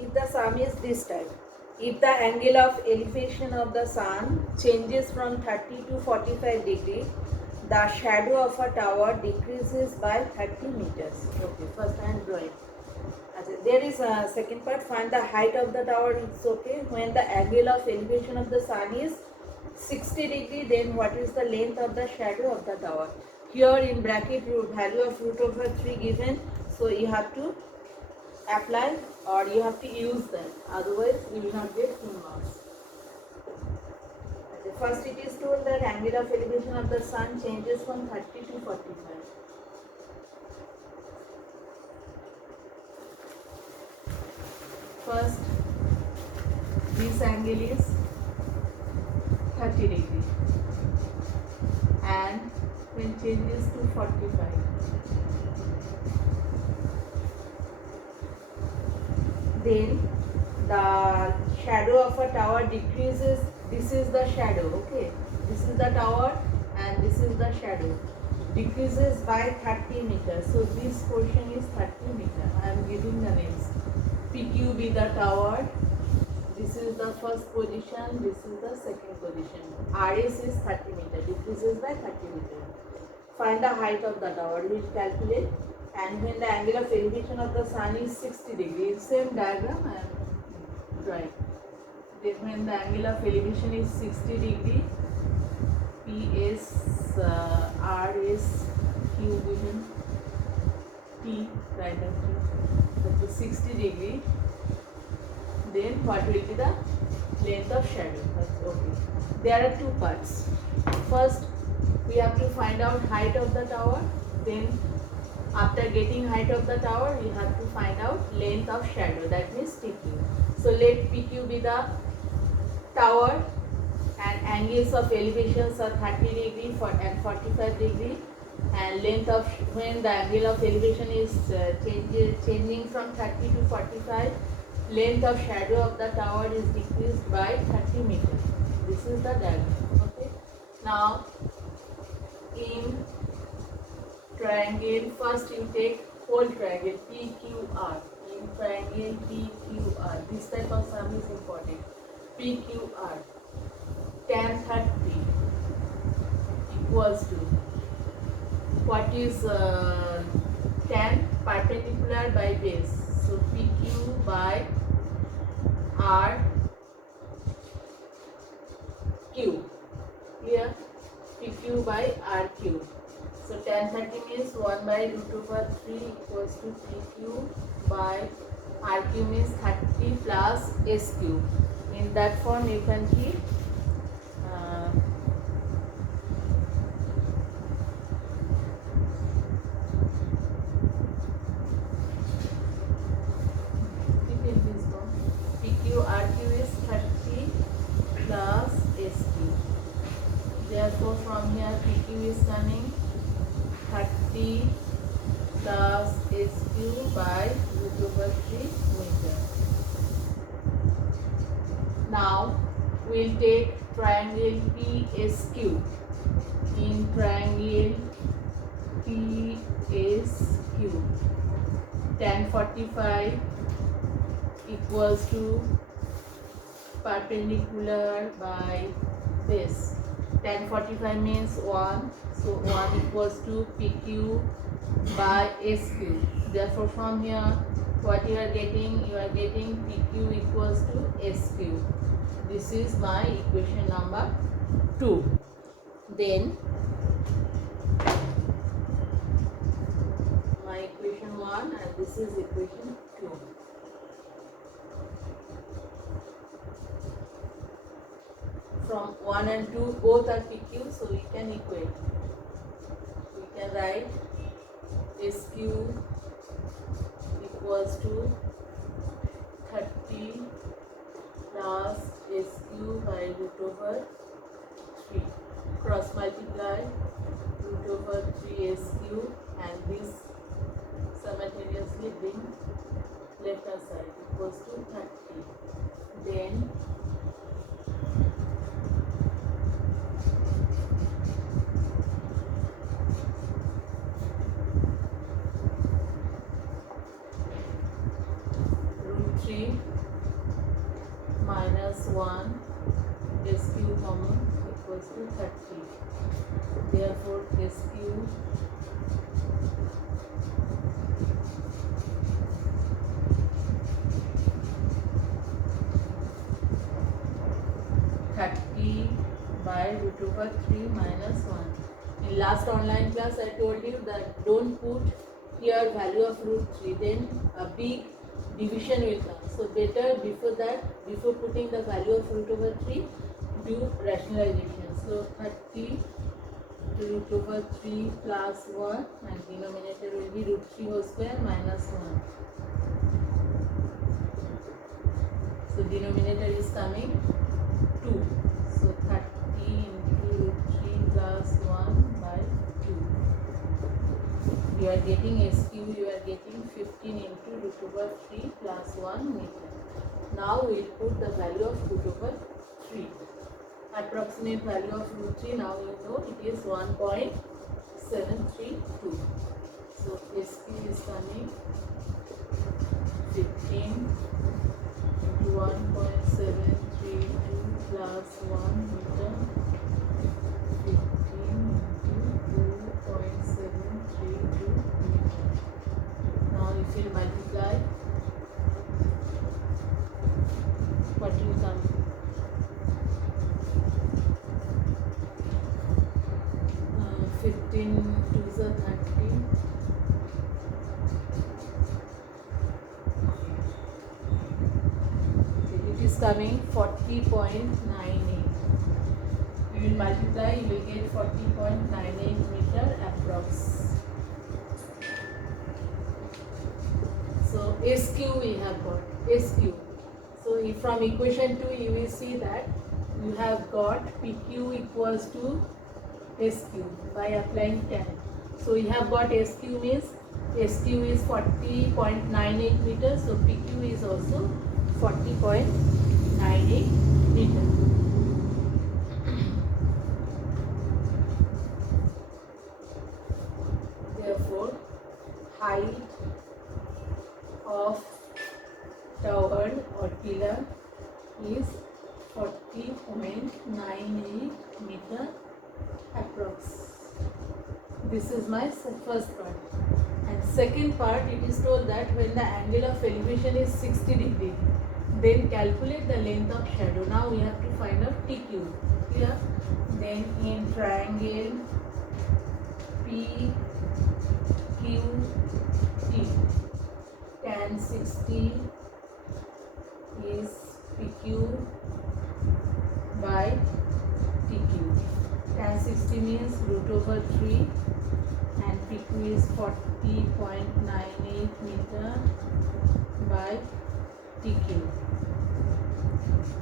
if the sum is this type, if the angle of elevation of the sun changes from 30 to 45 degree, the shadow of a tower decreases by 30 meters. Okay, first I am drawing. There is a second part, find the height of the tower. It's okay. When the angle of elevation of the sun is 60 degree, then what is the length of the shadow of the tower? Here in bracket root, value of root over 3 given, so you have to apply or you have to use them, otherwise you will not get full marks. First it is told that angle of elevation of the sun changes from 30 to 45. First, this angle is 30 degree and when changes to 45, then the shadow of a tower decreases. This is the shadow, okay, this is the tower and this is the shadow, decreases by 30 meters. So this portion is 30 meters. I am giving the names. PQ be the tower, this is the first position, this is the second position. RS is 30 meters, decreases by 30 meters. Find the height of the tower, we will calculate. And when the angle of elevation of the sun is 60 degrees, same diagram I am drawing. Then when the angle of elevation is 60 degree, PS R is Q given T, right, that is 60 degree. Then what will be the length of shadow? Okay. There are two parts. First, we have to find out height of the tower. Then, after getting height of the tower, we have to find out length of shadow. That means PQ. So let PQ be the tower, and angles of elevations are 30 degree and 45 degree. And length of, when the angle of elevation is changing from 30 to 45, length of shadow of the tower is decreased by 30 meters. This is the diagram. Okay. Now, in triangle, first you take whole triangle PQR. In triangle PQR, this type of sum is important. PQR, tan 30 equals to, what is tan? Perpendicular by base. So PQ by RQ. Clear? PQ by RQ. So tan 30 means 1 by root over 3 equals to PQ by RQ means 30 plus SQ. In that form you can keep in this form. PQ RQ is 30 plus SQ. Therefore from here PQ is coming 30 plus SQ by root over 3 meter. Now we'll take triangle PSQ. In triangle PSQ, tan 45 equals to perpendicular by base. Tan 45 means 1, so 1 equals to PQ by SQ. Therefore from here what you are getting PQ equals to SQ. This is my equation number 2. Then my equation 1 and this is equation 2. From 1 and 2 both are PQ, so we can equate. We can write SQ equals to 30 plus SQ by root over 3. Cross multiply root over 3 SQ and this simultaneously bring left hand side equals to 30. Then root 3 minus 1 SQ common equals to 30. Therefore SQ by root over 3 minus 1. In last online class I told you that don't put here value of root 3, then a big division will come. So better before that, before putting the value of root over 3, do rationalization. So 30 root over 3 plus 1 and denominator will be root 3 whole square minus 1. So denominator is coming 2. So 30 into root 3 plus 1 by 2. You are getting SQ, you are getting 15 into root over 3 plus 1 meter. Now we will put the value of root over 3. Approximate value of root 3, now you know it is 1.732. So SQ is coming 15 into 1.732 plus 1 meter, 15 into 2.732 meter. Now if you multiply, what will come? 15 to the 30. It is coming 40.98. You will multiply, you will get 40.98 meter approx. So SQ we have got, SQ. So if from equation 2 you will see that you have got PQ equals to SQ by applying tan. So we have got SQ means SQ is 40.98 meters. So PQ is also 40.98 meters. Therefore, height of tower or pillar is 40.98 meter approx. This is my first part. And second part, it is told that when the angle of elevation is 60 degree, then calculate the length of shadow. Now we have to find out TQ. Clear? Then in triangle PQT, tan 60 is PQ by TQ. Tan 60 means root over 3 and PQ is 40.98 meter by TQ.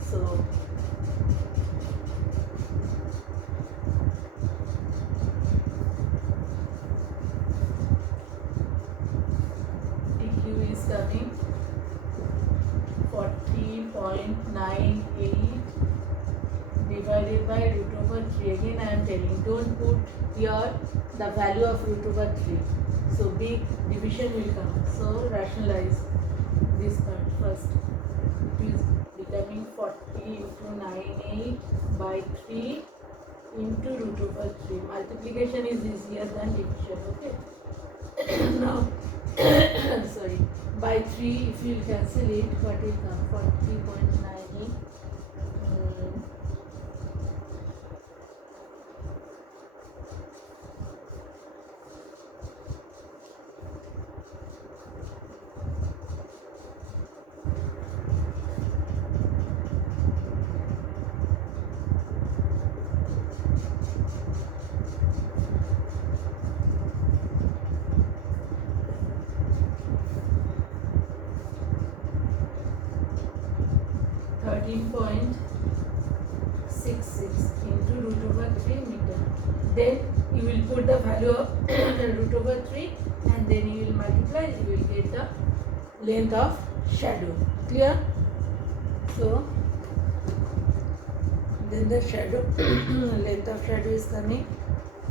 So TQ is coming 40.98 divided by root over 3. Again I am telling, don't put here the value of root over 3. So big division will come. So rationalize this part first. It is becoming 40 into 98 by 3 into root over 3. Multiplication is easier than division. Okay. Now sorry, by 3 if you will cancel it, what will come? 40.98 13.66 into root over 3 meter. Then you will put the value of root over 3 and then you will multiply, you will get the length of shadow. Clear? So then the shadow length of shadow is coming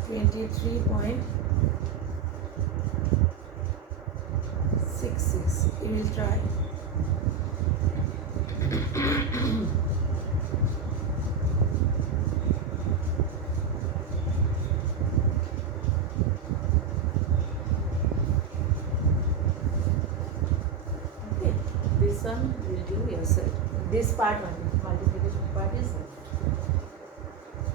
23.66. You will try. multiplication will do yourself. This part only, multiplication part is